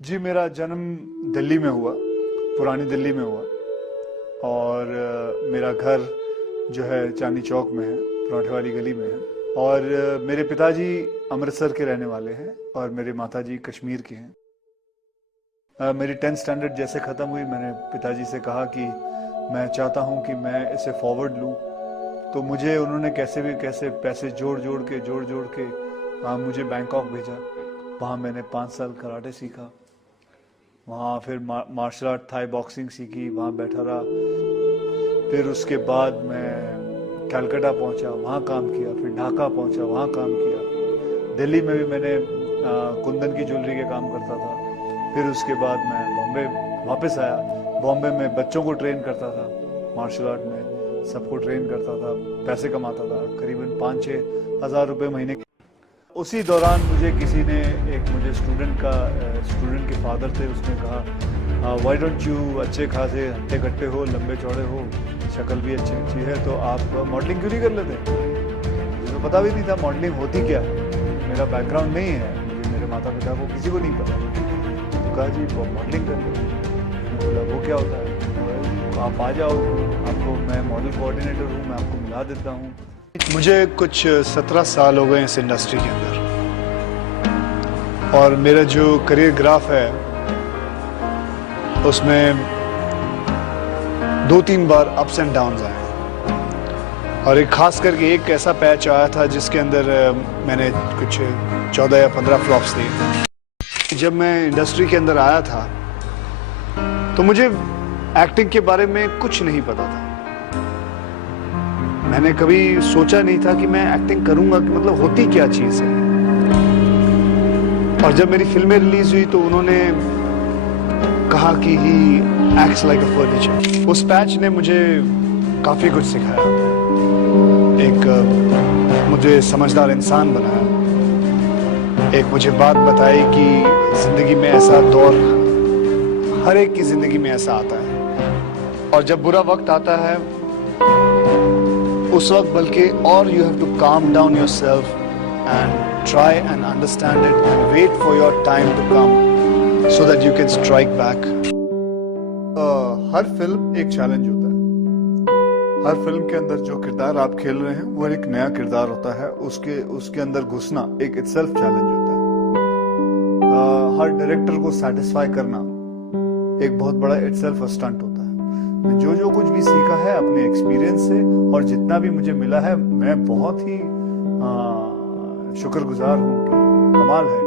जी, मेरा जन्म दिल्ली में हुआ, पुरानी दिल्ली में हुआ। और मेरा घर जो है चांदनी चौक में है, पराठे वाली गली में है। और मेरे पिताजी अमृतसर के रहने वाले हैं और मेरे माताजी कश्मीर की हैं। मेरी 10th स्टैंडर्ड जैसे ख़त्म हुई, मैंने पिताजी से कहा कि मैं चाहता हूं कि मैं इसे फॉरवर्ड लूं। तो मुझे उन्होंने कैसे भी कैसे पैसे जोड़ जोड़ के मुझे बैंकॉक भेजा। वहाँ मैंने 5 साल कराटे सीखा। वहाँ फिर मार्शल आर्ट, थाई बॉक्सिंग सीखी, वहाँ बैठा रहा। फिर उसके बाद मैं कलकत्ता पहुँचा, वहाँ काम किया। फिर ढाका पहुँचा, वहाँ काम किया। दिल्ली में भी मैंने कुंदन की ज्वेलरी के काम करता था। फिर उसके बाद मैं बॉम्बे वापस आया। बॉम्बे में बच्चों को ट्रेन करता था, मार्शल आर्ट में सबको ट्रेन करता था, पैसे कमाता था, करीबन 5-6 हज़ार रुपये महीने। उसी दौरान मुझे किसी ने, एक मुझे स्टूडेंट के फादर थे, उसने कहा व्हाई डोंट यू, अच्छे खासे हट्टे कट्टे हो, लंबे चौड़े हो, शक्ल भी अच्छी है, तो आप मॉडलिंग क्यों नहीं कर लेते। मुझे तो पता भी नहीं था मॉडलिंग होती क्या है, मेरा बैकग्राउंड नहीं है, मेरे माता पिता को किसी को नहीं पता। तो कहा जी मॉडलिंग कर लो। मैंने बोला वो क्या होता है। आप आ जाओ, आपको मैं मॉडल कोऑर्डिनेटर हूँ, मैं आपको मिला देता हूँ। मुझे कुछ 17 साल हो गए इस इंडस्ट्री के अंदर, और मेरा जो करियर ग्राफ है उसमें 2-3 बार अप्स एंड डाउन्स आए। और एक खास करके एक ऐसा पैच आया था जिसके अंदर मैंने कुछ 14 या 15 फ्लॉप्स दिए। जब मैं इंडस्ट्री के अंदर आया था तो मुझे एक्टिंग के बारे में कुछ नहीं पता था। मैंने कभी सोचा नहीं था कि मैं एक्टिंग करूंगा, कि मतलब होती क्या चीज़ है। और जब मेरी फिल्में रिलीज हुई तो उन्होंने कहा कि he acts like a furniture. उस पैच ने मुझे काफ़ी कुछ सिखाया, एक मुझे समझदार इंसान बनाया, एक मुझे बात बताई कि ज़िंदगी में ऐसा दौर, हर एक की ज़िंदगी में ऐसा आता है, और जब बुरा वक्त आता है उस वक्त बल्कि और you have to calm down yourself and try and understand it and wait for your time to come so that you can strike back. हर फिल्म एक चैलेंज होता है। हर फिल्म के अंदर जो किरदार आप खेल रहे हैं वो एक नया किरदार होता है, उसके अंदर घुसना एक इटसेल्फ चैलेंज होता है। हर डायरेक्टर को सेटिस्फाई करना एक बहुत बड़ा इटसेल्फ स्टंट होता है। जो कुछ भी सीखा है अपने एक्सपीरियंस से, और जितना भी मुझे मिला है, मैं बहुत ही शुक्रगुजार हूँ कि कमाल है।